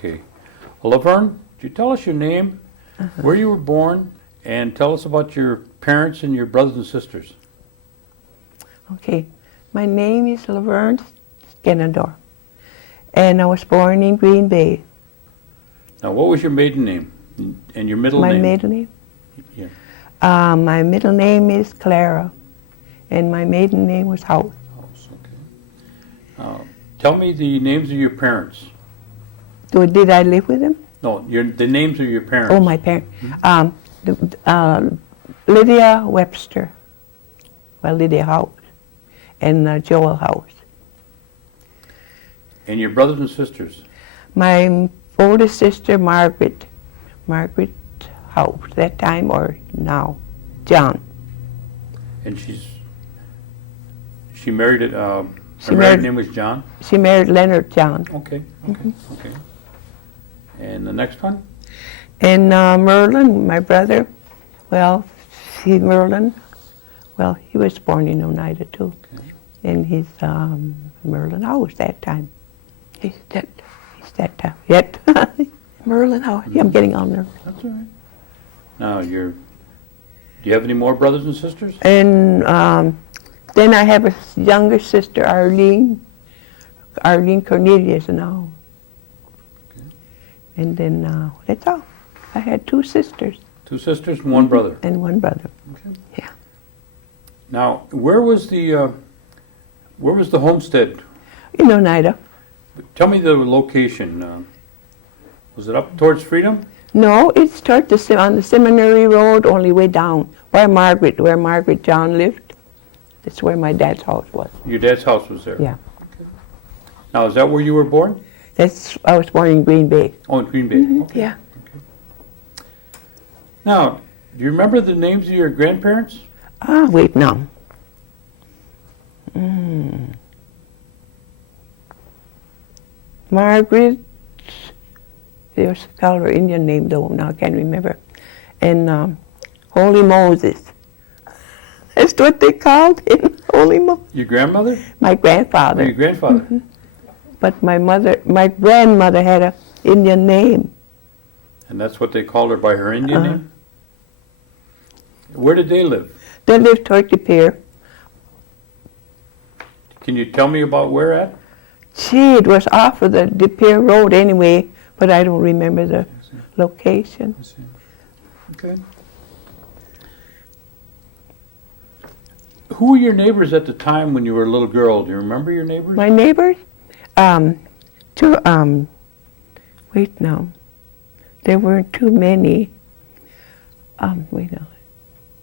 Okay. Well, Laverne, could you tell us your name, where you were born, and tell us about your parents and your brothers and sisters? Okay. My name is Laverne C Skenandore, and I was born in Green Bay. Now, what was your maiden name and your middle My name? maiden name? Yeah. My middle name is Clara, and my maiden name was House. House, okay. Tell me the names of your parents. Did I live with them? No, the names of your parents. Oh, my parents. Lydia Webster, well, Lydia House, and Joel House. And your brothers and sisters? My oldest sister, Margaret House, that time or now, John. And she married it. Her She married married- name was John. She married Leonard John. Okay. Okay. Okay. And the next one? And Merlin, my brother, well, Merlin, well, he was born in Oneida too. Okay. And he's Merlin House that time. He's that time. Yet, Merlin House. Yeah, I'm getting on nervous. That's all right. Now, do you have any more brothers and sisters? And then I have a younger sister, Arlene Cornelius now. Okay. And then that's all. I had two sisters. Two sisters and one brother. And one brother. Okay. Yeah. Now, where was the homestead? In Oneida. Tell me the location. Was it up towards Freedom? No, it started on the Seminary Road, only way down, where Margaret John lived. That's where my dad's house was. Your dad's house was there? Yeah. Okay. Now, is that where you were born? I was born in Green Bay. Oh, in Green Bay. Mm-hmm. Okay. Yeah. Okay. Now, do you remember the names of your grandparents? Wait now. Margaret, they was called her Indian name though, now I can't remember. And Holy Moses. That's what they called him, Holy Moses. Your grandmother? My grandfather. Or your grandfather? Mm-hmm. But my grandmother had an Indian name. And that's what they called her by her Indian name? Where did they live? They lived Turkey Pier. Can you tell me about where at? Gee, it was off of the De Pere Road anyway, but I don't remember the location. Okay. Who were your neighbors at the time when you were a little girl? Do you remember your neighbors? My neighbors, wait now, there weren't too many. Wait now,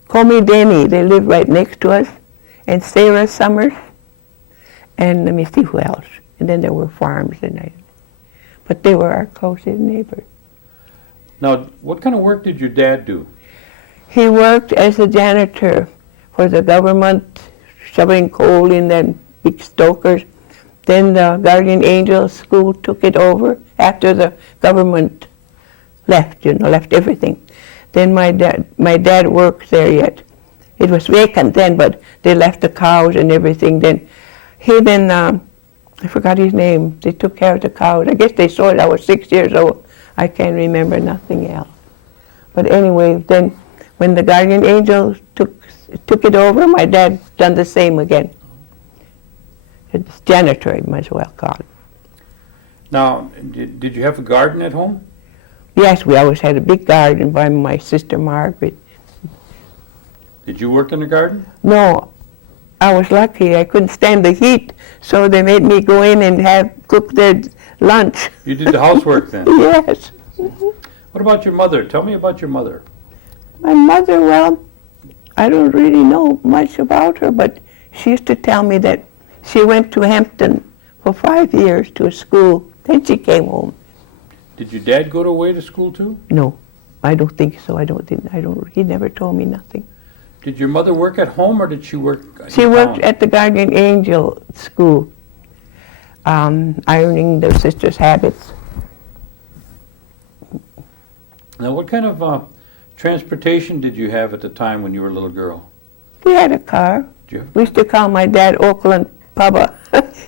Comey Denny, they lived right next to us, and Sarah Summers, and let me see who else. And then there were farms, but they were our closest neighbors. Now, what kind of work did your dad do? He worked as a janitor for the government, shoveling coal in them big stokers. Then the Guardian Angel School took it over after the government left everything. Then my dad worked there yet. It was vacant then, but they left the cows and everything. Then I forgot his name. They took care of the cows. I guess they saw it. I was 6 years old. I can't remember nothing else. But anyway, then when the Guardian Angel took it over, my dad done the same again. It's janitor, you might as well call it. Now, did you have a garden at home? Yes, we always had a big garden by my sister Margaret. Did you work in the garden? No, I was lucky. I couldn't stand the heat, so they made me go in and cook their lunch. You did the housework then? Yes. What about your mother? Tell me about your mother. My mother, well, I don't really know much about her, but she used to tell me that she went to Hampton for 5 years to a school. Then she came home. Did your dad go away to school too? No, I don't think so. He never told me nothing. Did your mother work at home or did she work in She worked town? at the Guardian Angel School, ironing their sisters' habits. Now, what kind of transportation did you have at the time when you were a little girl? We had a car. Did you have? We used to call my dad Oakland Papa.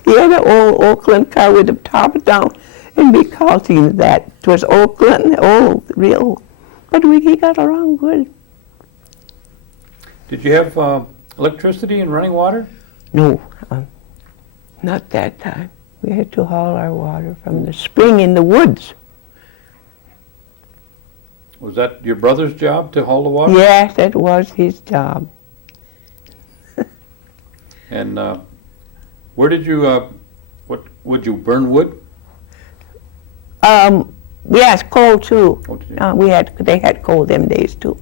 He had an old Oakland car with the top down. And we called him that. It was Oakland, old, real. But he got along good. Did you have electricity and running water? No, not that time. We had to haul our water from the spring in the woods. Was that your brother's job to haul the water? Yes, that was his job. And where did you, what, would you burn wood? Yes, coal too. Oh, did you? They had coal them days too.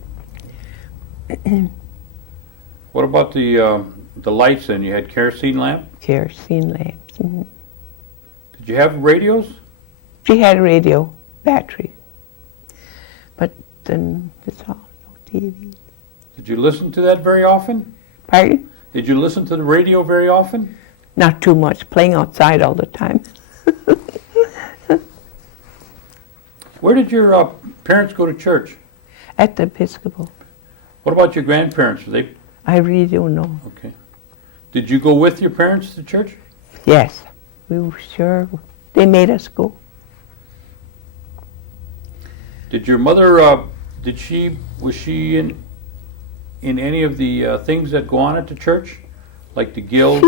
What about the lights then? You had kerosene lamp? Kerosene lamps. Mhm. Did you have radios? She had a radio, battery. But then that's all, no TV. Did you listen to that very often? Pardon? Did you listen to the radio very often? Not too much, playing outside all the time. Where did your parents go to church? At the Episcopal. What about your grandparents? Were they I really don't know. okay? Did you go with your parents to church? Yes, we were sure. They made us go. Did your mother? Was she in any of the things that go on at the church, like the guild?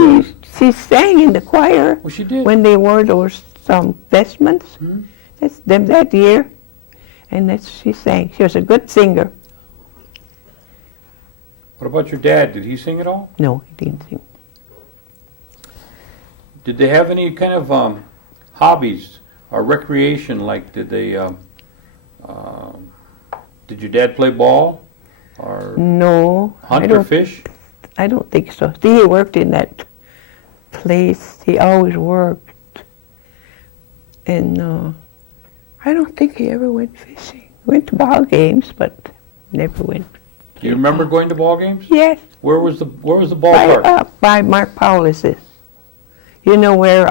She sang in the choir Well, she did. when they wore those vestments. Hmm? That's them that year, and she sang. She was a good singer. What about your dad? Did he sing at all? No, he didn't sing. Did they have any kind of hobbies or recreation? Like, did they? Did your dad play ball or No, hunt or fish? I don't think so. See, he worked in that place. He always worked, and I don't think he ever went fishing. Went to ball games, but never went. Do you remember going to ball games? Yes. Where was the ballpark? By Mark Paulus's. You know where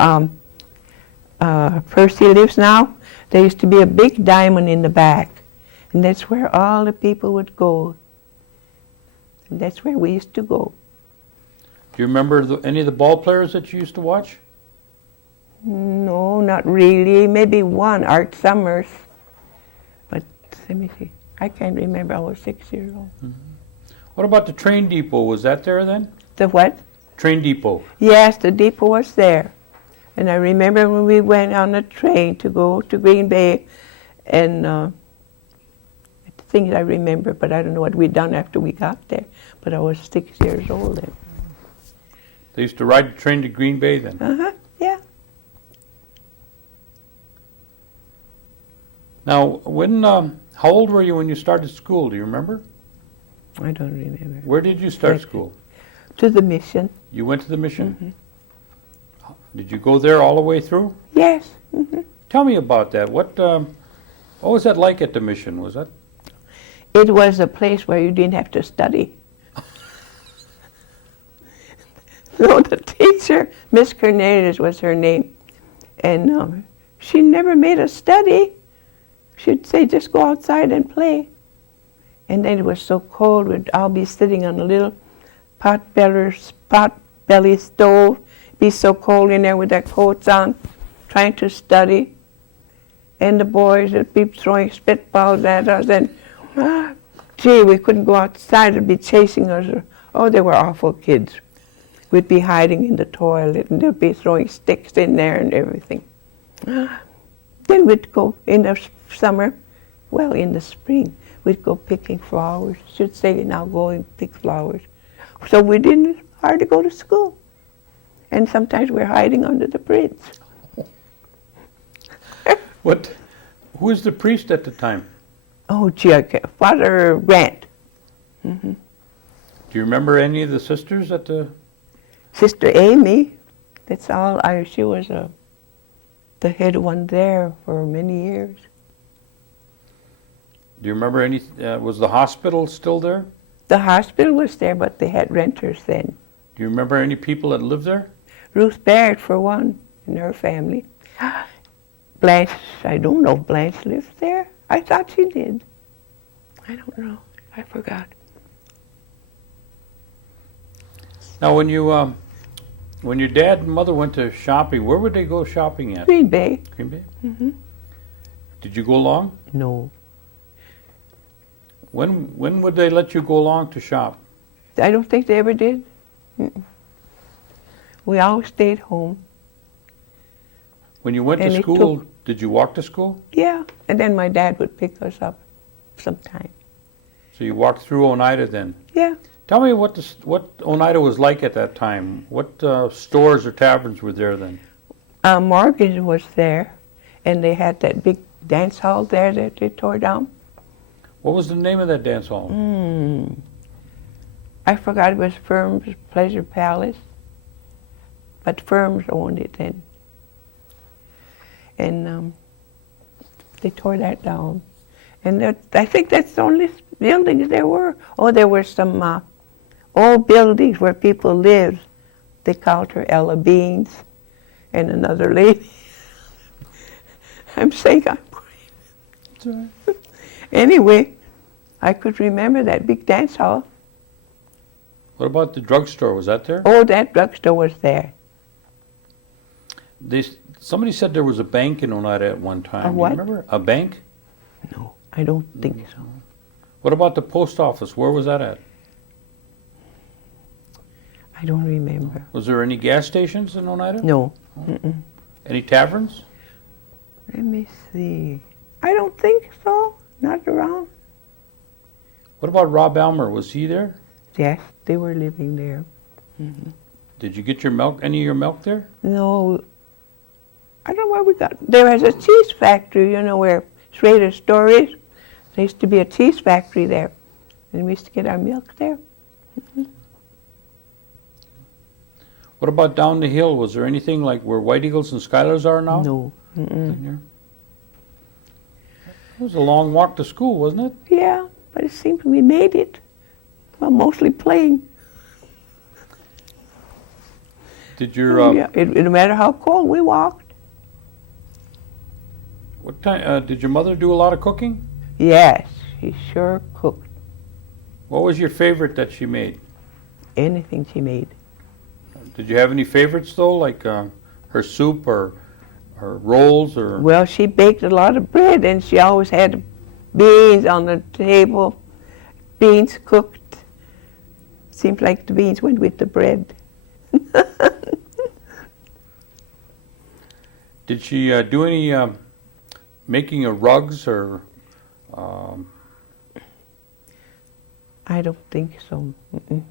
Percy lives now? There used to be a big diamond in the back, and that's where all the people would go. And that's where we used to go. Do you remember any of the ball players that you used to watch? No, not really. Maybe one, Art Summers. But let me see. I can't remember. I was 6 years old. What about the train depot? Was that there then? The what? Train depot. Yes, the depot was there. And I remember when we went on the train to go to Green Bay, and things I remember, but I don't know what we'd done after we got there. But I was 6 years old then. They used to ride the train to Green Bay then. Yeah. Now, how old were you when you started school? Do you remember? I don't remember. Where did you start school? To the mission. You went to the mission? Did you go there all the way through? Yes. Tell me about that. What was that like at the mission? Was that? It was a place where you didn't have to study. No, the teacher, Miss Cornelius was her name, and she never made us study. She'd say, just go outside and play. And then it was so cold, we'd all be sitting on a little pot belly stove, be so cold in there with their coats on, trying to study. And the boys would be throwing spitballs at us, and gee, we couldn't go outside, they'd be chasing us. Oh, they were awful kids. We'd be hiding in the toilet, and they'd be throwing sticks in there and everything. Then we'd go in the summer, well, in the spring, we'd go picking flowers. She'd say, now go and pick flowers. So we didn't hardly go to school. And sometimes we're hiding under the bridge. Who was the priest at the time? Oh, gee, Father Grant. Do you remember any of the sisters at the? Sister Amy, that's all. She was the head one there for many years. Do you remember any? Was the hospital still there? The hospital was there, but they had renters then. Do you remember any people that lived there? Ruth Barrett, for one, and her family. Blanche, I don't know if Blanche lived there. I thought she did. I don't know. I forgot. Now, when you When your dad and mother went to shopping, where would they go shopping at? Green Bay. Green Bay? Hmm. Did you go along? No. When would they let you go along to shop? I don't think they ever did. Mm-mm. We always stayed home. When you went And to it school, did you walk to school? Yeah. And then my dad would pick us up sometime. So you walked through Oneida then? Yeah. Tell me what Oneida was like at that time. What stores or taverns were there then? Morgan's was there, and they had that big dance hall there that they tore down. What was the name of that dance hall? I forgot it was Firm's Pleasure Palace, but Firm's owned it then. And they tore that down. And I think that's the only buildings there were. Oh, there were some old buildings where people lived. They called her Ella Beans and another lady. I'm saying I'm crazy. Anyway, I could remember that big dance hall. What about the drugstore? Was that there? Oh, that drugstore was there. Somebody said there was a bank in Oneida at one time. A what? You remember? A bank? No, I don't think so. What about the post office? Where was that at? I don't remember. Was there any gas stations in Oneida? No. Mm-mm. Any taverns? Let me see. I don't think so. Not around. What about Rob Elmer? Was he there? Yes, they were living there. Mm-hmm. Did you get your milk? Any of your milk there? No, I don't know where we got. There was a cheese factory, you know, where Schrader's store is. There used to be a cheese factory there, and we used to get our milk there. Mm-hmm. What about down the hill? Was there anything like where White Eagles and Skylers are now? No. Mm-mm. In here? It was a long walk to school, wasn't it? Yeah, but it seemed we made it. Well, mostly playing. Did your Yeah, it no matter how cold, we walked. what time? Did your mother do a lot of cooking? Yes, she sure cooked. What was your favorite that she made? Anything she made. Did you have any favorites though, like her soup or rolls or? Well, she baked a lot of bread, and she always had beans on the table. Beans cooked. Seemed like the beans went with the bread. Did she do any making of rugs or? I don't think so. Mm-mm.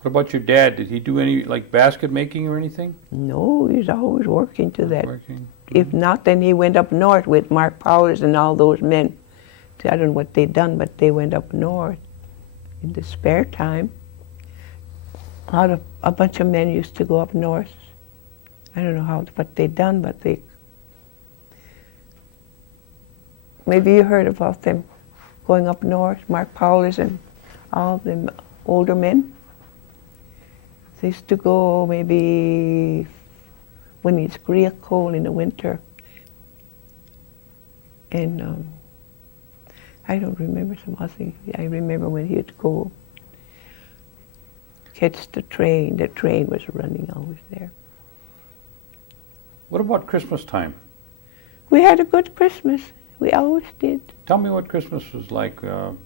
What about your dad? Did he do any like basket making or anything? No, he's always working to that. Working. If not, then he went up north with Mark Powers and all those men. I don't know what they'd done, but they went up north in the spare time. A bunch of men used to go up north. I don't know what they'd done, but maybe you heard about them going up north, Mark Powers and all them older men. They used to go maybe when it's real cold in the winter. And I don't remember some other things. I remember when he'd go catch the train. The train was running always there. What about Christmas time? We had a good Christmas. We always did. Tell me what Christmas was like. Who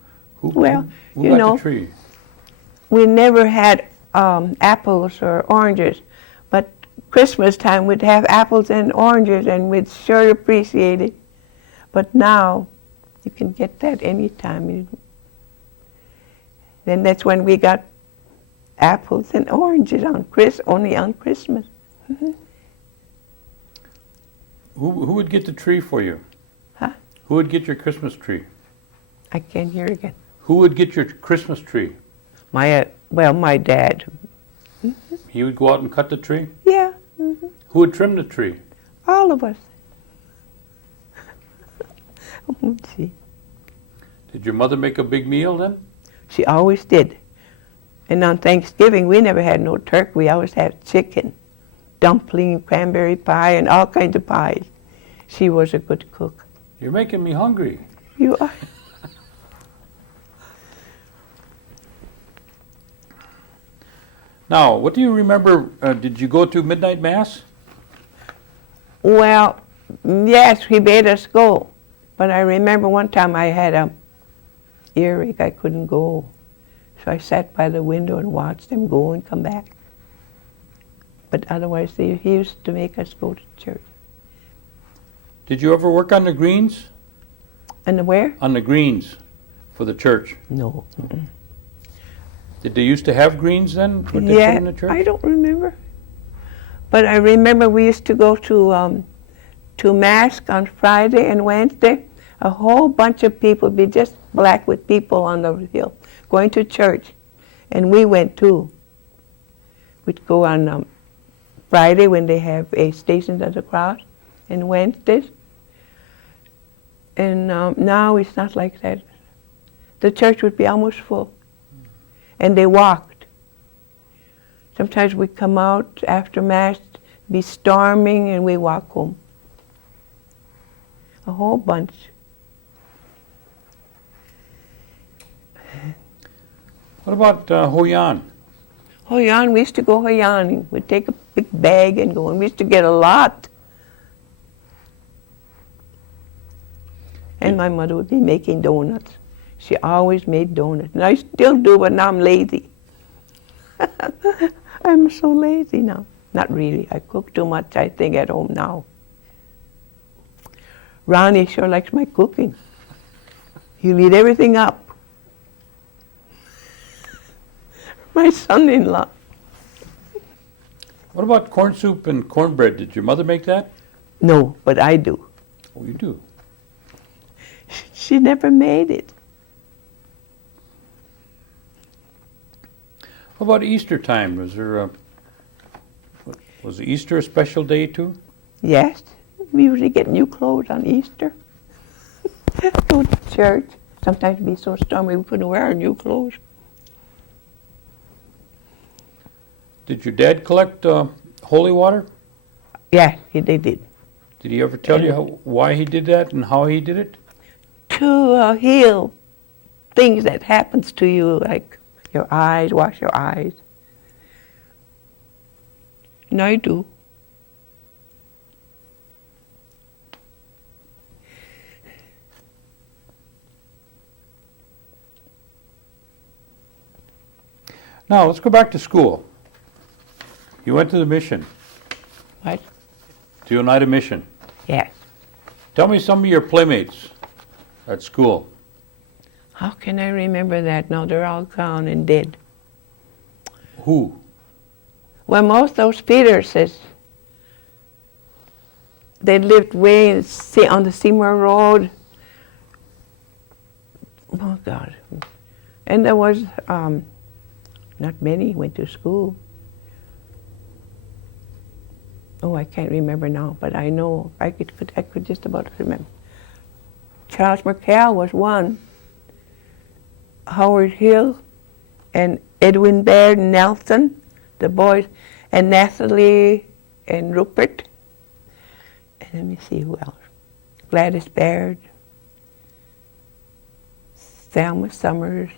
Well, who you got know, the tree? We never had apples or oranges, but Christmas time we'd have apples and oranges, and we'd sure appreciate it. But now you can get that anytime. Then that's when we got apples and oranges only on Christmas. Mm-hmm. Who would get the tree for you? Huh? Who would get your Christmas tree? I can't hear again. Who would get your Christmas tree? My dad. He would go out and cut the tree? Yeah. Mm-hmm. Who would trim the tree? All of us. Let's see. Did your mother make a big meal then? She always did. And on Thanksgiving, we never had no turkey. We always had chicken, dumpling, cranberry pie, and all kinds of pies. She was a good cook. You're making me hungry. You are. Now, what do you remember? Did you go to midnight mass? Well, yes, he made us go. But I remember one time I had a earache. I couldn't go. So I sat by the window and watched them go and come back. But otherwise, he used to make us go to church. Did you ever work on the greens? And where? On the greens for the church. No. Did they used to have greens then when they put in the church? I don't remember. But I remember we used to go to Mass on Friday and Wednesday. A whole bunch of people, be just black with people on the hill, going to church. And we went too. We'd go on Friday when they have a Stations of the Cross, and Wednesdays. And now it's not like that. The church would be almost full. And they walked. Sometimes we come out after Mass, be storming, and we walk home. A whole bunch. What about Hoyan? Hoyan, we used to go Hoyaning. We'd take a big bag and go, and we used to get a lot. And my mother would be making donuts. She always made donuts. And I still do, but now I'm lazy. I'm so lazy now. Not really. I cook too much, I think, at home now. Ronnie sure likes my cooking. He'll eat everything up. My son-in-law. What about corn soup and cornbread? Did your mother make that? No, but I do. Oh, you do. She never made it. What about Easter time? Was Easter a special day too? Yes, we usually get new clothes on Easter. Go to church. Sometimes it'd be so stormy we couldn't wear our new clothes. Did your dad collect holy water? Yeah, they did. Did he ever tell you why he did that and how he did it? To heal things that happens to you, like your eyes, wash your eyes. And I do. Now, let's go back to school. You went to the mission, What? to Oneida Mission. Yes. Tell me some of your playmates at school. How can I remember that? No, they're all gone and dead. Who? Well, most of those Peterses, they lived way on the Seymour Road. Oh, God. And there was, not many went to school. Oh, I can't remember now, but I know, I could just about remember. Charles McHale was one. Howard Hill and Edwin Baird and Nelson, the boys, and Natalie and Rupert. And let me see who else. Gladys Baird, Thelma Summers,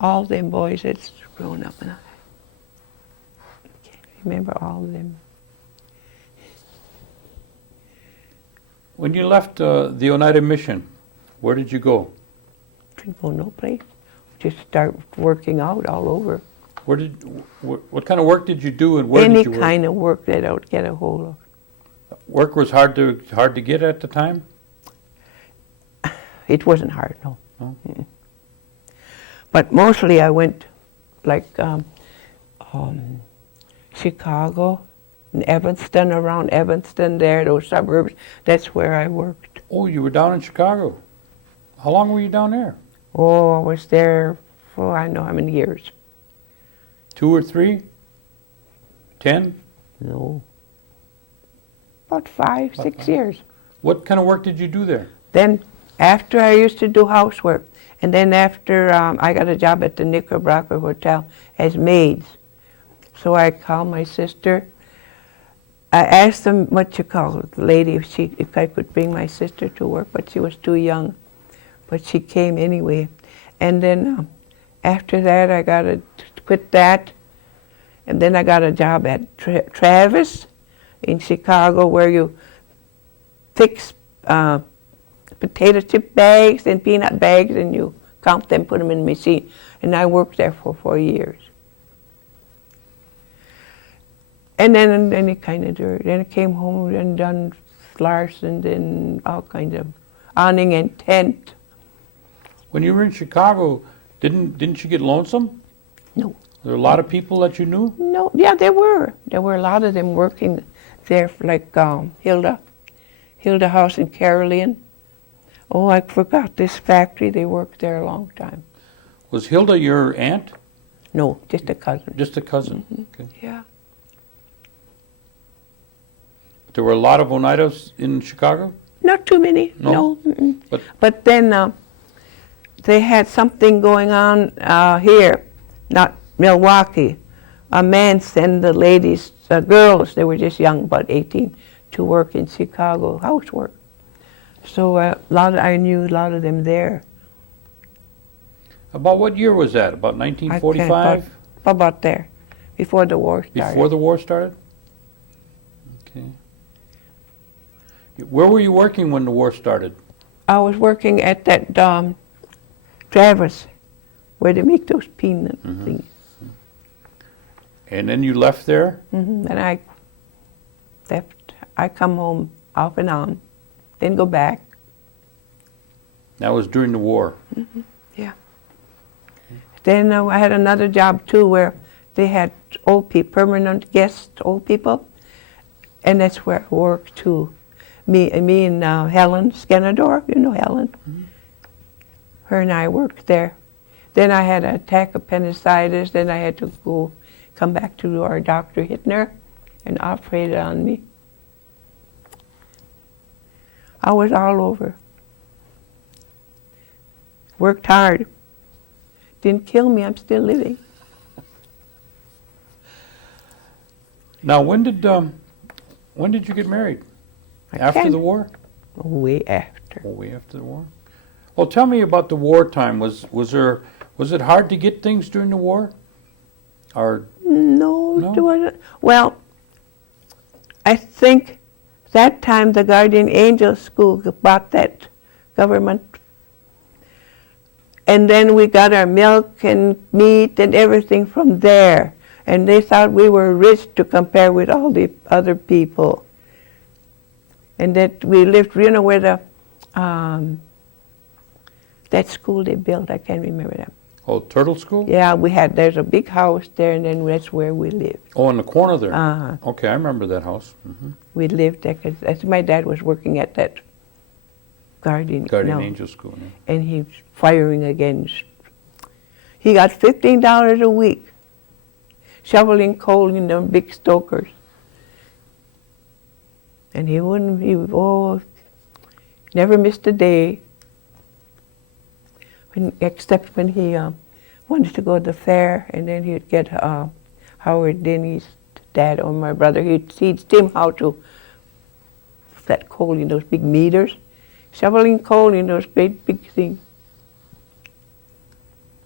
all them boys that's grown up, and I can't remember all of them. When you left the Oneida Mission, where did you go? Couldn't go no place. Just start working out all over. What kind of work did you do, and where Any did you work? kind of work that I would get a hold of. Work was hard to get at the time? It wasn't hard, no. No? But mostly I went like Chicago, and Evanston, around Evanston there, those suburbs. That's where I worked. Oh, you were down in Chicago. How long were you down there? Oh, I was there for I don't know how many years. 2 or 3? 10? No. About 5, 6 5. years. What kind of work did you do there? Then after I used to do housework, and then after I got a job at the Knickerbocker Hotel as maids. So I called my sister. I asked them what you call it, the lady if I could bring my sister to work, but she was too young. But she came anyway. And then after that I got a quit that. And then I got a job at Travis in Chicago where you fix potato chip bags and peanut bags and you count them, put them in the machine. And I worked there for 4 years. And then it kind of dirt. Then I came home and done Larson and all kinds of awning and tent. When you were in Chicago, didn't you get lonesome? No. Were there a lot of people that you knew? No, yeah, there were. There were a lot of them working there, like Hilda House and Caroline. Oh, I forgot this factory. They worked there a long time. Was Hilda your aunt? No, just a cousin. Just a cousin. Okay. Yeah. There were a lot of Oneidas in Chicago? Not too many. No? Mm-mm. But then they had something going on here, not Milwaukee. A man sent the ladies, girls, they were just young, about 18, to work in Chicago, housework. So I knew a lot of them there. About what year was that? About 1945? About there, before the war started. Before the war started? Okay. Where were you working when the war started? I was working at that Travis, where they make those peanut things. And then you left there? And I left. I come home off and on, then go back. That was during the war? Yeah. Then I had another job too where they had old people, permanent guest old people, and that's where I worked too. Me and Helen Skenandore, you know Helen. Her and I worked there. Then I had an attack of appendicitis. Then I had to come back to our Dr. Hittner and operated on me. I was all over. Worked hard. Didn't kill me, I'm still living. Now, when did you get married? After the war? Way after. Oh, way after the war. Well, tell me about the wartime. Was it hard to get things during the war? Or No, it wasn't. Well, I think that time the Guardian Angel School bought that government. And then we got our milk and meat and everything from there. And they thought we were rich to compare with all the other people. And that we lived, where the, that school they built, I can't remember that. Oh, Turtle School? Yeah, there's a big house there, and then that's where we lived. Oh, in the corner there? Uh-huh. Okay, I remember that house. We lived there, because my dad was working at that Guardian Angel School. Yeah. And he was firing against. He got $15 a week, shoveling coal in them big stokers. And he never missed a day, except when he wanted to go to the fair, and then he'd get Howard Denny's dad or my brother, he'd teach him how to flat coal in those big meters, shoveling coal in those great big things.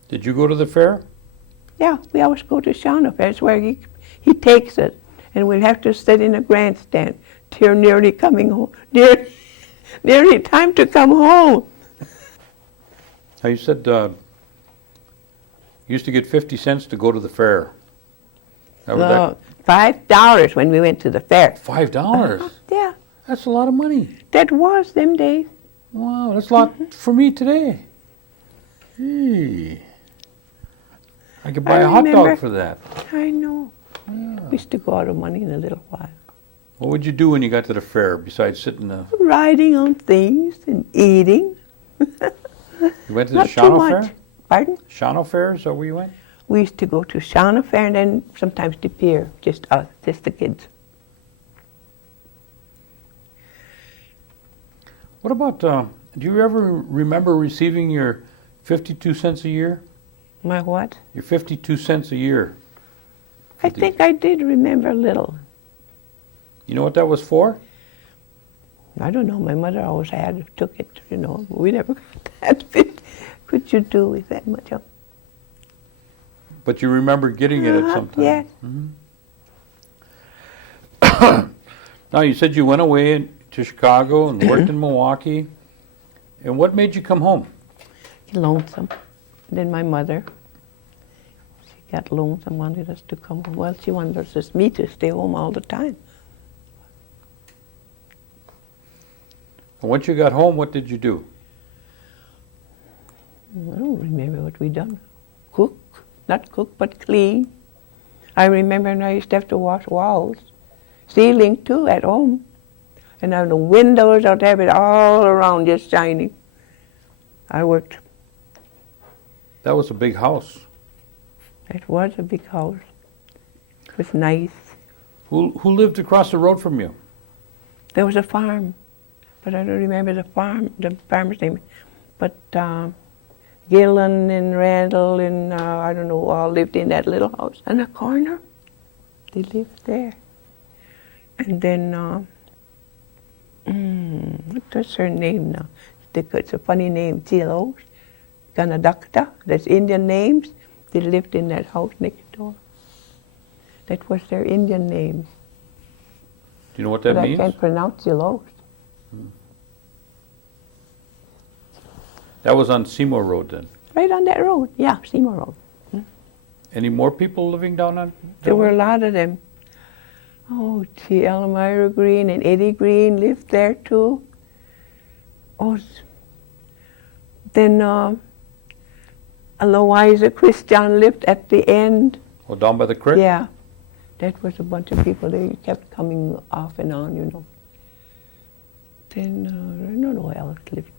Did you go to the fair? Yeah, we always go to Shauna Fair. That's where he takes it, and we'll have to sit in a grandstand till nearly coming home, nearly time to come home. Now you said you used to get 50 cents to go to the fair. $5 when we went to the fair. $5? Yeah. That's a lot of money. That was them days. Wow, that's a lot for me today. Gee. I could buy a hot dog for that. I know. Yeah. We used to go out of money in a little while. What would you do when you got to the fair besides sitting there? Riding on things and eating. You went to the Not too Shauna much. Fair? Pardon? Shauna Fair, is that where you went? We used to go to Shauna Fair and then sometimes the pier, just us, just the kids. What about, do you ever remember receiving your 52 cents a year? My what? Your 52 cents a year. I think I did remember a little. You know what that was for? I don't know. My mother always took it, We never got that. What could you do with that much? But you remember getting it at some time? Yes. Now, you said you went away to Chicago and worked in Milwaukee. And what made you come home? Lonesome. Then my mother, she got lonesome, wanted us to come home. Well, she wanted us, me to stay home all the time. And once you got home, what did you do? I don't remember what we done. Cook, not cook, but clean. I remember when I used to have to wash walls, ceiling too at home. And on the windows, I'd have it all around just shining. I worked. That was a big house. It was a big house. It was nice. Who lived across the road from you? There was a farm, but I don't remember the farmer's name. But Gillen and Randall and I don't know, all lived in that little house. In the corner, they lived there. And then, what's her name now? It's a funny name, Chilos, Ganadakta, that's Indian names. They lived in that house next door. That was their Indian name. Do you know what that But means? I can't pronounce Chilos. That was on Seymour Road then. Right on that road, yeah, Seymour Road. Any more people living down on? There were a lot of them. Oh, gee, Elmira Green and Eddie Green lived there too. Oh, then Aloisa Christian lived at the end. Oh, down by the creek? Yeah, that was a bunch of people. They kept coming off and on, you know. Then I don't know who else lived.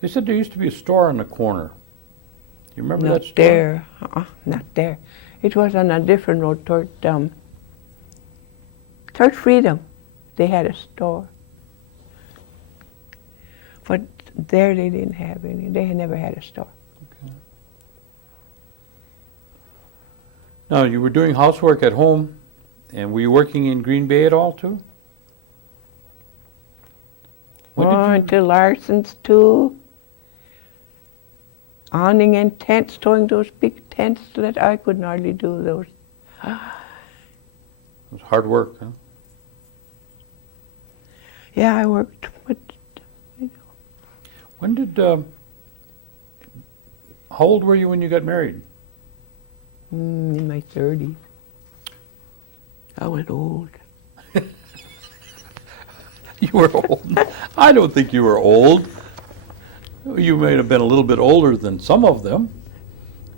They said there used to be a store on the corner. You remember Not that store? there, not there. It was on a different road toward Freedom. They had a store. But there they didn't have any. They had never had a store. Okay. Now, you were doing housework at home, and were you working in Green Bay at all, too? When did you- Until Larson's too. Awning and tents, towing those big tents that I could hardly do those. It was hard work, huh? Yeah, I worked, but you know, When did, how old were you when you got married? in my 30s. I was old. You were old. I don't think you were old. You may have been a little bit older than some of them,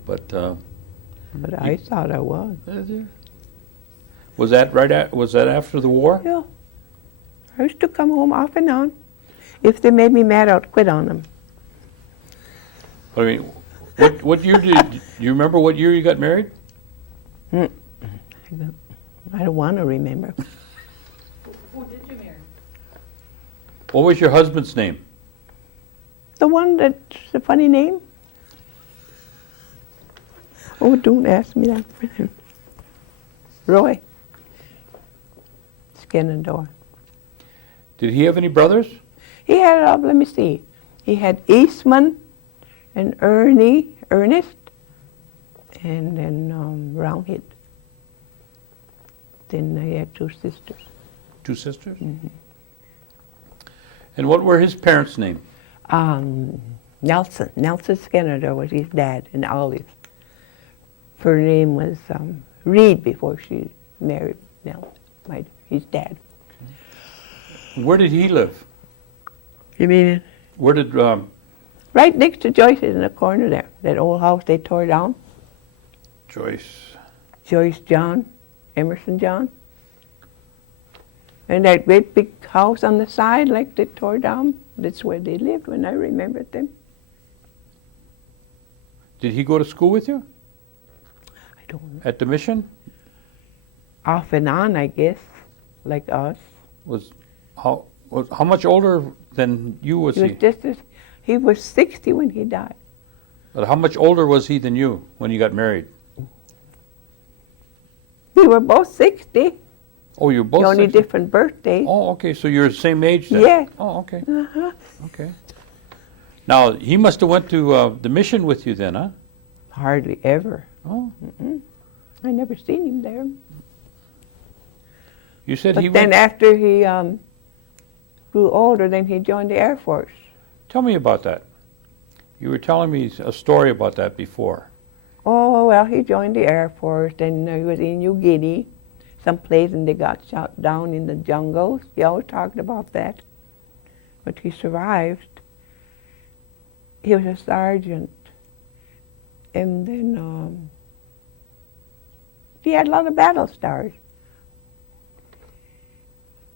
but But I thought I was. was that after the war? Yeah. I used to come home off and on. If they made me mad, I'd quit on them. I mean, what year do you remember what year you got married? I don't want to remember. Who did you marry? What was your husband's name? The one that's a funny name? Oh, don't ask me that. Roy Skenandore. Did he have any brothers? He had, let me see, he had Eastman and Ernest, and then Roundhead. Then he had two sisters. Two sisters? Mm-hmm. And what were his parents' names? Nelson Skenandore was his dad, and Olive. Her name was Reed before she married Nelson, his dad. Where did he live? You mean Where did, right next to Joyce's in the corner there, that old house they tore down? Joyce John, Emerson John. And that great big house on the side, like they tore down, that's where they lived when I remembered them. did he go to school with you I don't know. at the mission? Off and on, I guess, like us. How much older than you was He was he? just as, he was 60 when he died. But how much older was he than you when you got married? We were both 60, Oh, you were both the only 60? different birthday. Oh, okay, so you're the same age then? Yeah. Oh, okay, Uh-huh. okay. Now, he must have went to the mission with you then, huh? Hardly ever. Oh, I never seen him there. you said But he then went. after he grew older, then he joined the Air Force. Tell me about that. You were telling me a story about that before. Oh, well, he joined the Air Force, then he was in New Guinea, someplace, and they got shot down in the jungles. He always talked about that. But he survived. He was a sergeant. And then he had a lot of battle stars.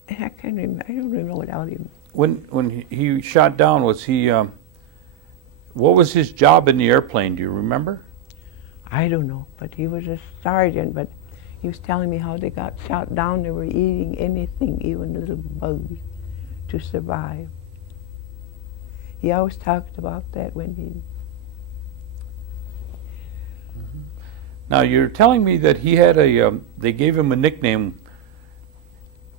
And I can't remember, I don't remember without him. When he shot down, was he? What was his job in the airplane? Do you remember? I don't know, but he was a sergeant, but he was telling me how they got shot down. They were eating anything, even little bugs, to survive. He always talked about that when he... Now you're telling me that he had a. They gave him a nickname.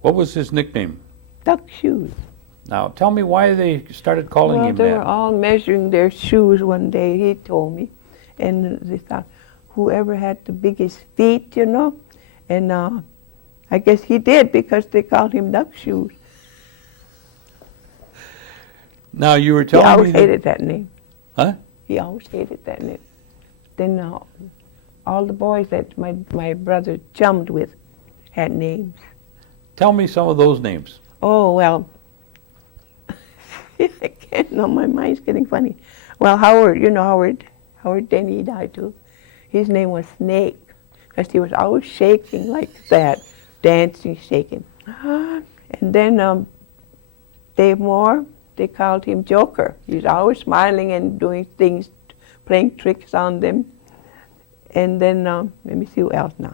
What was his nickname? Duck shoes. Now tell me why they started calling Well, him they were that. all measuring their shoes one day, he told me. And they thought, whoever had the biggest feet, you know. And I guess he did, because they called him duck shoes. Now you were He telling me always that. hated that name. Huh? He always hated that name. Then all the boys that my brother chummed with had names. Tell me some of those names. Oh, well, I can't know, my mind's getting funny. Well, Howard, you know Howard Denny died too. His name was Snake, because he was always shaking like that, dancing, shaking. And then Dave Moore, they called him Joker. He was always smiling and doing things, playing tricks on them. And then, let me see who else now.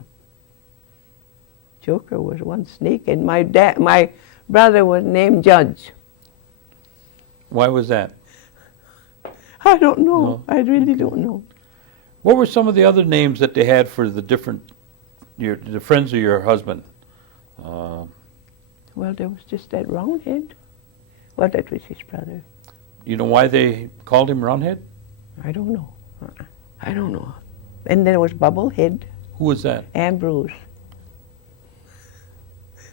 Joker was one. Snake, and my brother was named Judge. Why was that? I don't know. No? I really don't know. What were some of the other names that they had for the different, the friends of your husband? Well, there was just that Roundhead. Well, that was his brother. You know why they called him Roundhead? I don't know. I don't know. And then there was Bubblehead, Who was that? Ambrose.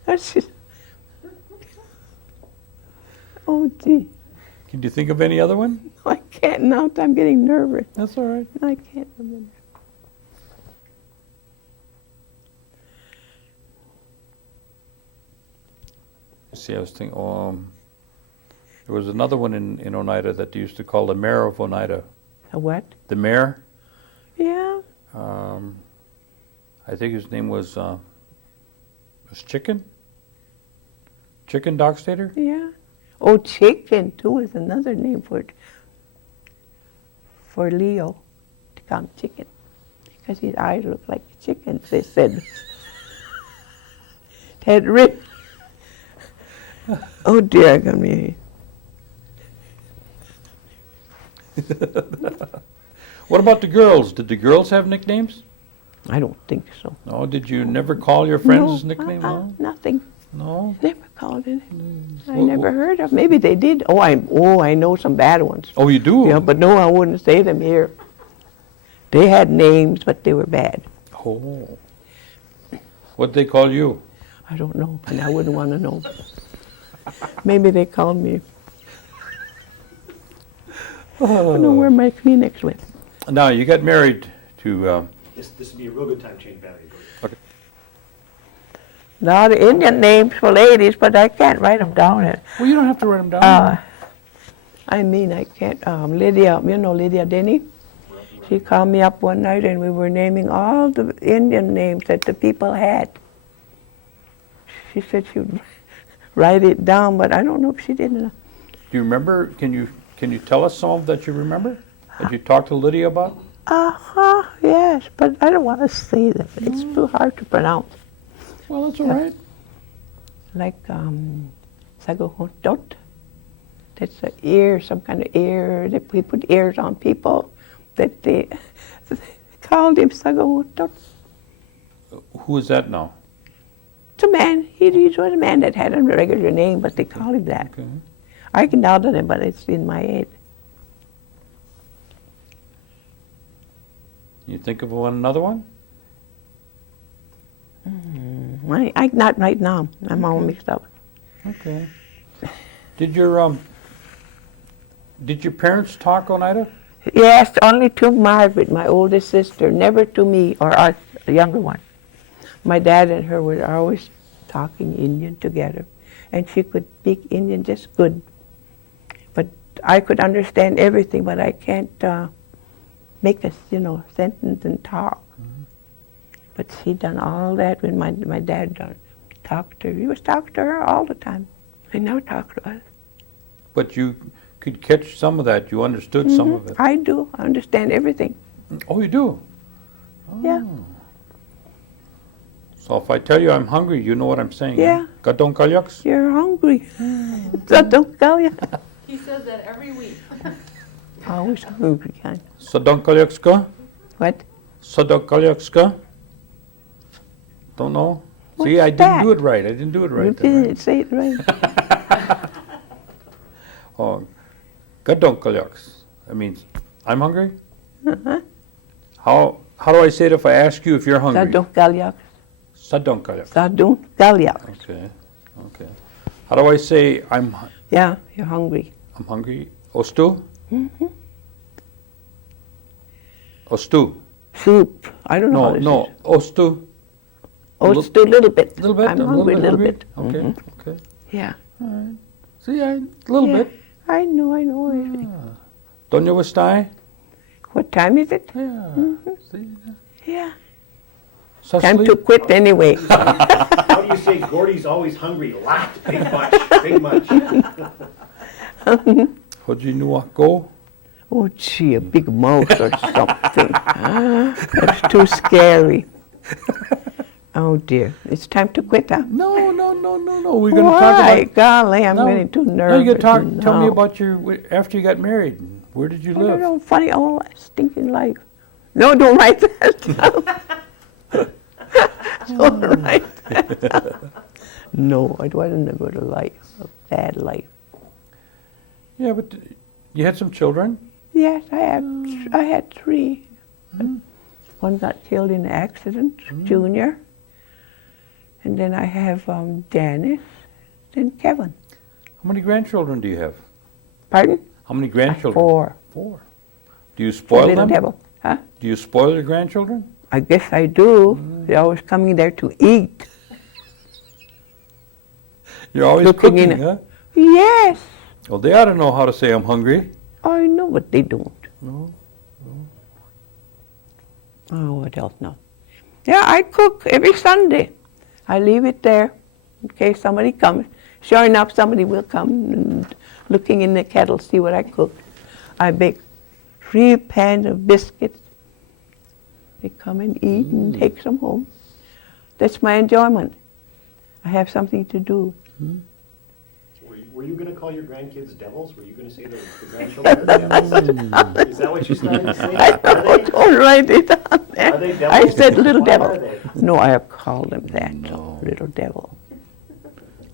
That's just... Oh, gee. Can you think of any other one? I can't now. I'm getting nervous. That's all right. I can't remember. See, I was thinking, there was another one in Oneida that they used to call the mayor of Oneida. A what? The mayor, Yeah. I think his name was Chicken? Chicken Dockstader? Yeah. Oh, Chicken, too, is another name for Leo, to call him Chicken. Because his eyes look like chickens, they said. Had written. Oh, dear, come here. What about the girls? Did the girls have nicknames? I don't think so. No, did you never call your friends No, nicknames? No? nothing. No? Never called it. I Well, never heard of. Maybe they did. Oh, I know some bad ones. Oh, you do? Yeah, but no, I wouldn't say them here. They had names, but they were bad. Oh. What'd they call you? I don't know, and I wouldn't want to know. Maybe they called me. I don't know where my Kleenex went. Now, you got married to, This would be a real good time change battery. A lot of Indian names for ladies, but I can't write them down. well, you don't have to write them down. I can't. Lydia, you know Lydia Denny? She called me up one night and we were naming all the Indian names that the people had. She said she would write it down, but I don't know if she did. Do you remember, can you tell us some of that you remember? That you talked to Lydia about? Yes, but I don't want to say them. It's too hard to pronounce. Well, that's all right. Like Sagohotot. That's an ear, some kind of ear. We put ears on people. That they called him Sagohotot. Who is that now? It's a man. He was a man that had a regular name, but they called him that. Okay. I can doubt it, but it's in my head. You think of another one? I not right now. I'm all mixed up. Okay. Did your parents talk, Oneida? Yes, only to Margaret, my oldest sister, never to me or us, the younger one. My dad and her were always talking Indian together, and she could speak Indian just good. But I could understand everything, but I can't make a sentence and talk. But she done all that when my dad talked to her. He was talking to her all the time. He never talked to us. But you could catch some of that. You understood some of it. I do. I understand everything. Oh, you do? Yeah. So if I tell you I'm hungry, you know what I'm saying? Yeah. Gadon kalyaks? You're hungry. So don't go ya. He says that every week. Always hungry, kind. Sadon kalyaks ka? What? Sadon kalyaks ka? Don't know? See, What's I didn't that? do it right. I didn't do it right. You there, didn't say it right. Oh, gadon kalyaks. That means I'm hungry? Uh-huh. How do I say it if I ask you if you're hungry? Sadun galyak. Sadon kalyaks. Sadun galyak. Okay. Okay. How do I say I'm Yeah, you're hungry. hungry? Ostu? Mm-hmm. Ostu. Soup. I don't know how No, to no. say it. Ostu. Oh, it's a little bit. Little bit. I'm hungry a little bit. Okay. Mhm. Okay. Yeah. All right. See, a little Yeah. bit. I know. Doña Westai? What time is it? Yeah. See. Yeah. So Time sleep. to quit anyway. How do you say Gordy's always hungry? Lot, big much, big much. Hojinuako? Oh, gee, a big mouse or something. That's too scary. Oh, dear. It's time to quit, huh? No. We're going to talk Why? about. Golly, I'm No. getting too No, nervous. you tell me No. about after you got married. Where did you I don't live? know, funny old stinking life. No, don't write that down. Don't write that down. No, it wasn't a good life, a bad life. Yeah, but you had some children. Yes, I had three. One got killed in an accident, Junior. And then I have Janice, then Kevin. How many grandchildren do you have? Pardon? How many grandchildren? Four. Four. Do you spoil Little them? devil. Huh? Do you spoil your grandchildren? I guess I do. They're always coming there to eat. You're always Looking cooking, in- huh? Yes. Well, they ought to know how to say I'm hungry. I know, but they don't. No. Oh, what else? No. Yeah, I cook every Sunday. I leave it there in case somebody comes. Sure enough, somebody will come and looking in the kettle, see what I cook. I bake 3 pans of biscuits. They come and eat and take some home. That's my enjoyment. I have something to do. Were you going to call your grandkids devils? Were you going to say the grandchildren are devils? Is that what you started to say? Are they? Don't write it on there. Are they devils? I said little What devil. are they? No, I have called them that. Little devil.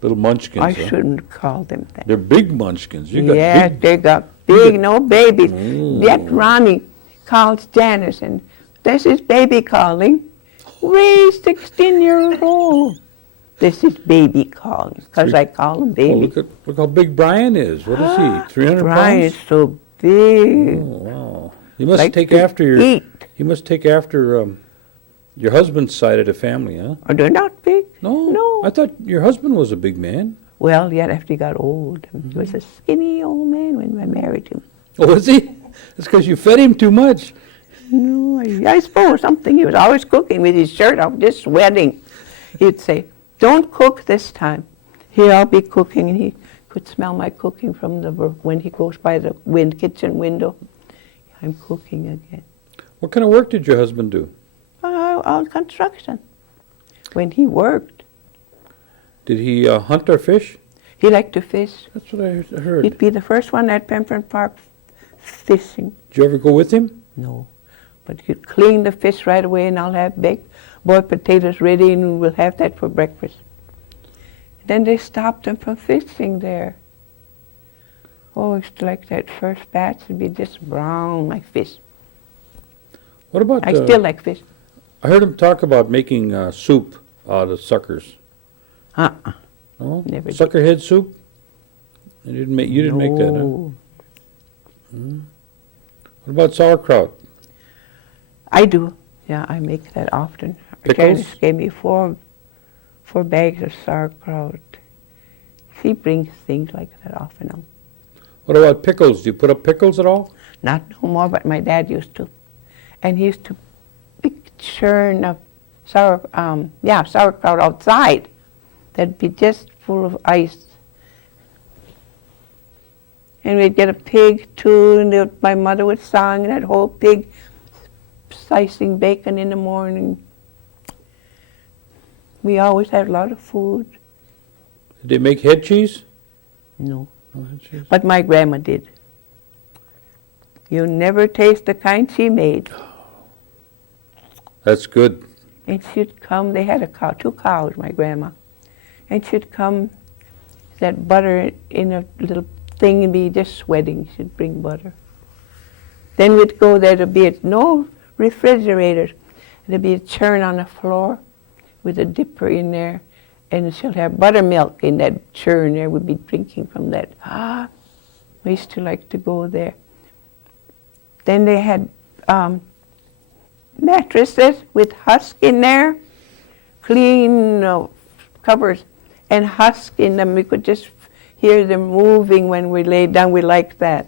Little munchkins. I huh? shouldn't call them that. They're big munchkins. You got Yes, big. they got big, no babies. Yet Ronnie calls Janice, and this is baby calling. Ray, 16 years old. This is baby calling, because I call him Oh, baby. look how big Brian is. What is he? 300 Brian pounds? is so big. Oh, wow. He must Like take to after your. eat. He must take after your husband's side of the family, huh? Oh, they're not big. No. No. I thought your husband was a big man. Well, yet after he got old, he was a skinny old man when I married him. Oh, is he? That's because you fed him too much. No, I suppose something. He was always cooking with his shirt off, just sweating. He'd say, "Don't cook this time. Here, I'll be cooking." And he could smell my cooking from when he goes by the kitchen window. I'm cooking again. What kind of work did your husband do? All construction. When he worked, Did he hunt or fish? he liked to fish. That's what I heard. He'd be the first one at Pembroke Park fishing. Did you ever go with him? No. But he'd clean the fish right away, and I'll have baked boiled potatoes ready, and we'll have that for breakfast. Then they stopped him from fishing there. Oh, it's like that first batch would be just brown like fish. What about, I still like fish. I heard him talk about making soup out of suckers. Uh-uh. No? Never did. Sucker head soup? You didn't make that, huh? No. What about sauerkraut? I do. Yeah, I make that often. Pickles? Janice gave me four bags of sauerkraut. She brings things like that off and on. What about pickles? Do you put up pickles at all? Not no more, but my dad used to. And he used to big churn of sauerkraut outside. That'd be just full of ice. And we'd get a pig too, and my mother would sing that whole pig slicing bacon in the morning. We always had a lot of food. Did they make head cheese? No. No head cheese. But my grandma did. You never taste the kind she made. That's good. And she'd come, they had two cows, my grandma. And she'd come, that butter in a little thing and be just sweating. She'd bring butter. Then we'd go there, there'd be no refrigerators. There'd be a churn on the floor with a dipper in there. And she'll have buttermilk in that churn there. We'd be drinking from that. We used to like to go there. Then they had mattresses with husk in there, clean covers, and husk in them. We could just hear them moving when we laid down. We liked that.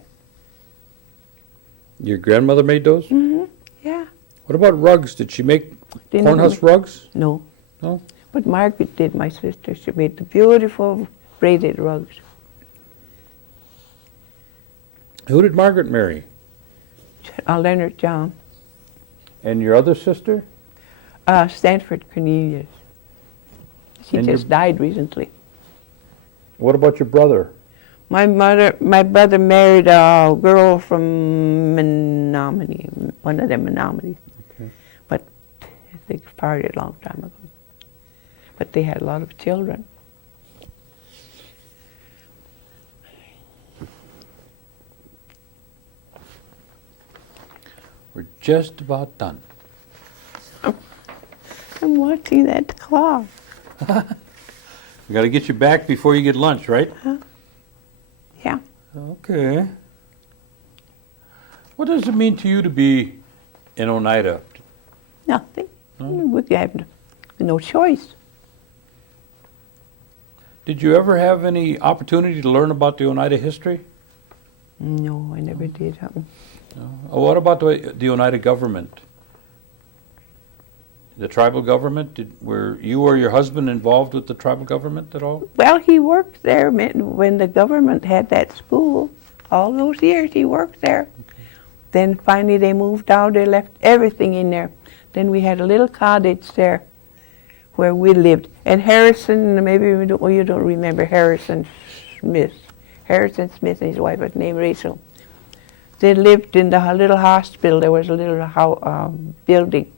Your grandmother made those? Mm-hmm. Yeah. What about rugs? Did she make Didn't corn husk rugs? No. No? But Margaret did, my sister. She made the beautiful braided rugs. Who did Margaret marry? Leonard John. And your other sister? Stanford Cornelius. She And just died recently. What about your brother? My brother married a girl from Menominee, one of them Menominees. Okay. But they parted a long time ago. But they had a lot of children. We're just about done. I'm watching that clock. We got to get you back before you get lunch, right? Yeah. Okay. What does it mean to you to be in Oneida? Nothing. We have no choice. Did you ever have any opportunity to learn about the Oneida history? No, I never did. What about the Oneida government? The tribal government? Were you or your husband involved with the tribal government at all? Well, he worked there when the government had that school. All those years he worked there. Okay. Then finally they moved out. They left everything in there. Then we had a little cottage there where we lived. And Harrison, maybe you don't remember Harrison Smith. Harrison Smith and his wife was named Rachel. They lived in the little hospital. There was a little building.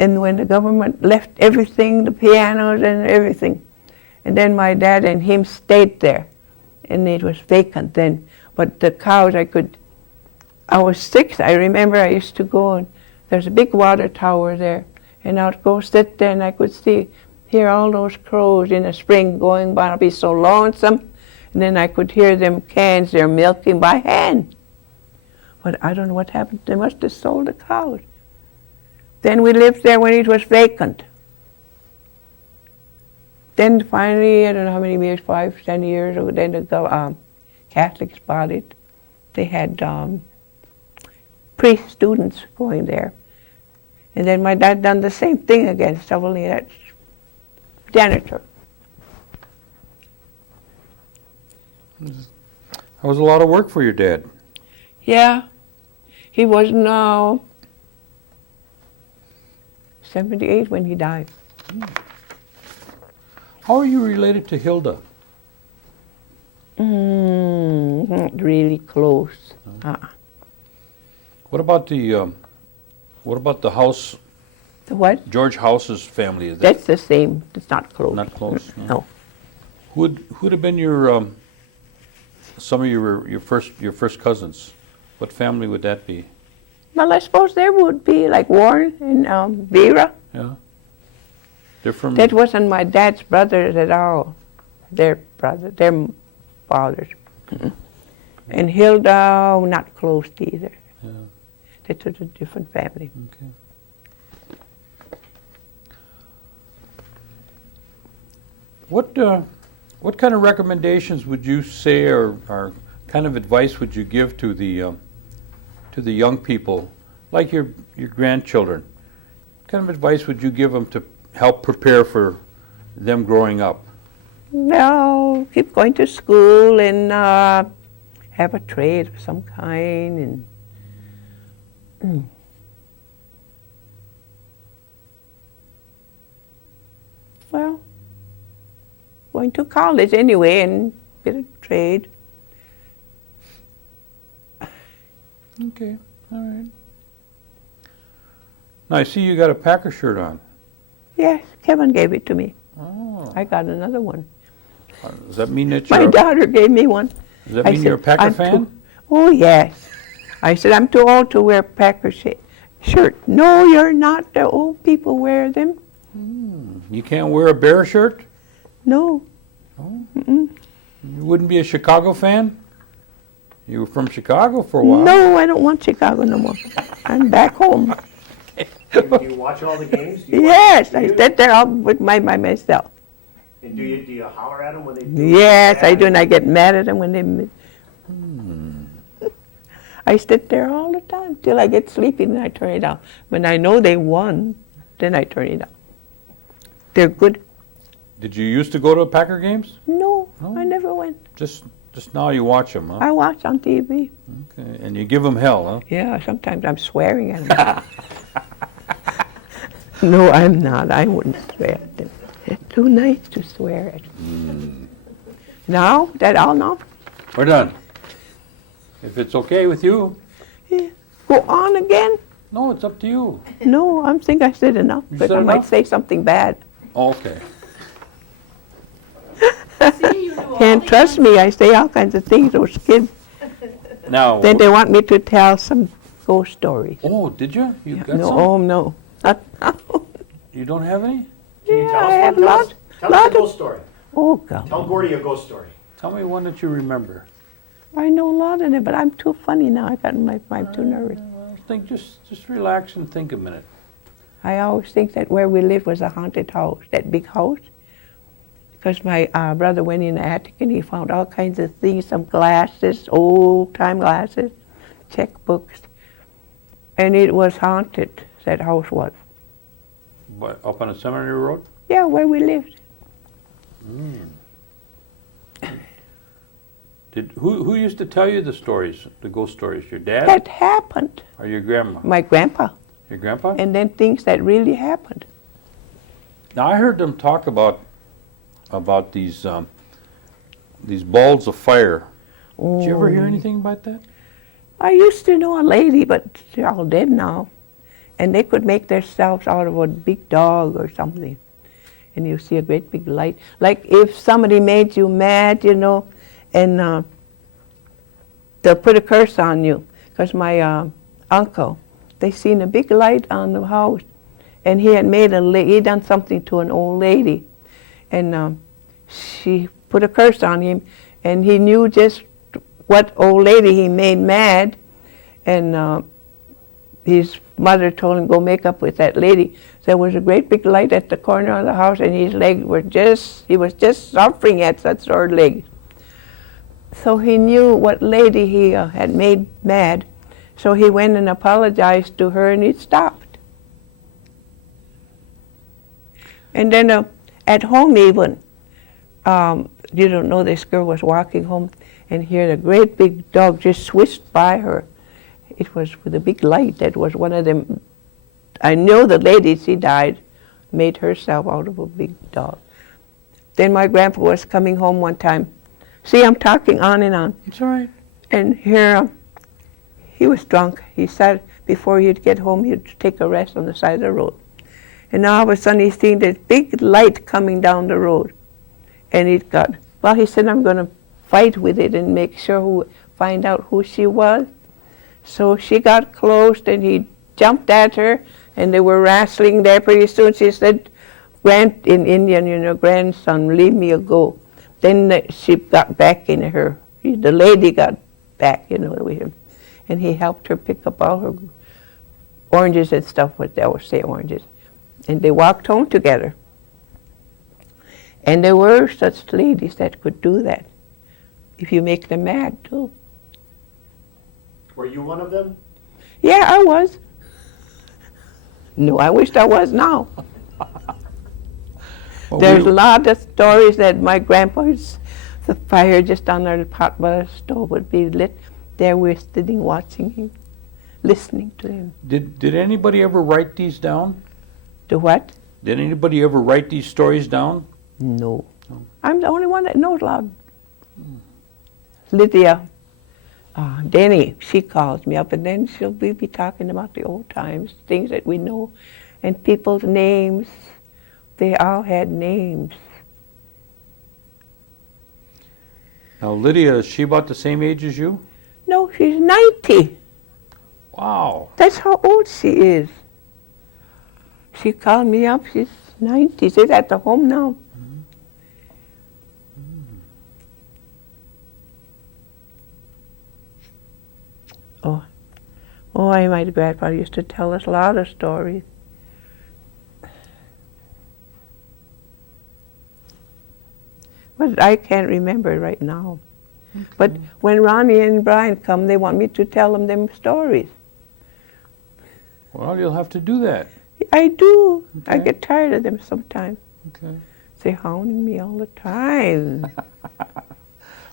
And when the government left everything, the pianos and everything, and then my dad and him stayed there, and it was vacant then. But the cows, I was 6, I remember I used to go, and there's a big water tower there, and I'd go sit there and I could hear all those crows in the spring going by. I'd be so lonesome, and then I could hear them cans, they're milking by hand. But I don't know what happened. They must have sold the cows. Then we lived there when it was vacant. Then finally, I don't know how many years, 5, 10 years ago, then the Catholics bought it. They had priest students going there. And then my dad done the same thing again, shoveling that janitor. That was a lot of work for your dad. Yeah. He was now 78 when he died. How are you related to Hilda? Not really close. What about the House? The what? George House's family? Is That's the same. It's not close. not close? No. Who'd have been your some of your first cousins? What family would that be? Well, I suppose there would be, like Warren and Vera. Yeah. They're from. That wasn't my dad's brothers at all. Their fathers. And Hilda, not close either. Yeah. That was a different family. Okay. What kind of recommendations would you say, or kind of advice would you give to the young people, like your grandchildren? What kind of advice would you give them to help prepare for them growing up? Well, keep going to school and have a trade of some kind, and well, going to college anyway and get a trade. Okay, all right. Now I see you got a Packer shirt on. Yes, Kevin gave it to me. Oh, I got another one. does that mean that My you're? daughter gave me one. Does that I mean said, you're a Packer "I'm fan? Oh, yes. I said, I'm too old to wear Packer shirt. No, you're not. The old people wear them. You can't wear a Bear shirt? No. You wouldn't be a Chicago fan? You were from Chicago for a while. No, I don't want Chicago no more. I'm back home. Do you watch all the games? Do you Yes, do I you? sit there all with myself. And do you holler at them when they do? Yes, I bad? do, and I get mad at them when they I sit there all the time till I get sleepy, and I turn it off. When I know they won, then I turn it off. They're good. Did you used to go to Packer games? No, No? I never went. Just now you watch them, huh? I watch on TV. Okay. And you give them hell, huh? Yeah, sometimes I'm swearing at them. No, I'm not. I wouldn't swear at them. It's too nice to swear at them. Now, that all now? We're done. If it's okay with you. Yeah. Go on again? No, it's up to you. No, I think I said enough, You but said I might enough? say something bad. Okay. See, you knew all And the trust me, I say all kinds of things, those kids. Now. Then they want me to tell some ghost stories. Oh, did you? You got No, some? oh, no. Not now. You don't have any? Can you Yeah, tell us I one? have Tell us- lots- Tell us lot a of- ghost story. Oh, God. Tell Gordy a ghost story. Tell me one that you remember. I know a lot of them, but I'm too funny now. I'm too nervous. Well, just relax and think a minute. I always think that where we lived was a haunted house, that big house. Because my brother went in the attic and he found all kinds of things, some glasses, old-time glasses, checkbooks. And it was haunted, that house was. But up on a seminary road? Yeah, where we lived. Who used to tell you the stories, the ghost stories? Your dad That happened. or your grandma? My grandpa. Your grandpa? And then things that really happened. Now I heard them talk about these balls of fire. Did you ever hear Oh. anything about that? I used to know a lady, but they're all dead now. And they could make themselves out of a big dog or something. And you see a great big light. Like if somebody made you mad, you know, and they'll put a curse on you. Because my uncle, they seen a big light on the house. And he had he done something to an old lady. And she put a curse on him. And he knew just what old lady he made mad. And his mother told him, go make up with that lady. There was a great big light at the corner of the house, and his legs were he was just suffering at such sore legs. So he knew what lady he had made mad. So he went and apologized to her, and it stopped. And then at home even, you don't know, this girl was walking home, and here a great big dog just swished by her. It was with a big light. That was one of them. I know the lady, she died, made herself out of a big dog. Then my grandpa was coming home one time. See, I'm talking on and on. It's all right. And here, he was drunk. He said before he'd get home, he'd take a rest on the side of the road. And now all of a sudden, he's seeing this big light coming down the road. And he said, I'm going to fight with it and make sure find out who she was. So she got close, and he jumped at her, and they were wrestling there. Pretty soon she said, in Indian, grandson, leave me go. Then she got back in her, the lady got back, with him. And he helped her pick up all her oranges and stuff, what they would say oranges. And they walked home together. And there were such ladies that could do that, if you make them mad, too. Were you one of them? Yeah, I was. No, I wished I was now. Well, There's a lot of stories that my grandpa's, the fire just on our pot by the stove would be lit. There we're sitting watching him, listening to him. Did anybody ever write these down? The what? Did anybody ever write these stories down? No. I'm the only one that knows loud. Lydia, Denny, she calls me up, and then she'll be talking about the old times, things that we know, and people's names. They all had names. Now, Lydia, is she about the same age as you? No, she's 90. Wow. That's how old she is. She called me up. She's 90. She's at the home now. Oh, my grandfather used to tell us a lot of stories. But I can't remember right now. Okay. But when Ronnie and Brian come, they want me to tell them stories. Well, you'll have to do that. I do. Okay. I get tired of them sometimes. Okay. They're hounding me all the time.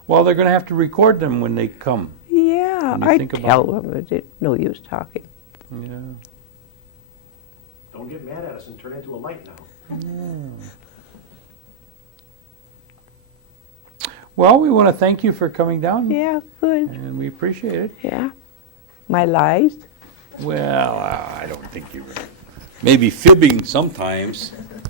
Well, they're going to have to record them when they come. Yeah, When you I think tell about them it's no use talking. Yeah. Don't get mad at us and turn into a light now. Well, we want to thank you for coming down. Yeah, good. And we appreciate it. Yeah. My lies. Well, I don't think you were. Maybe fibbing sometimes.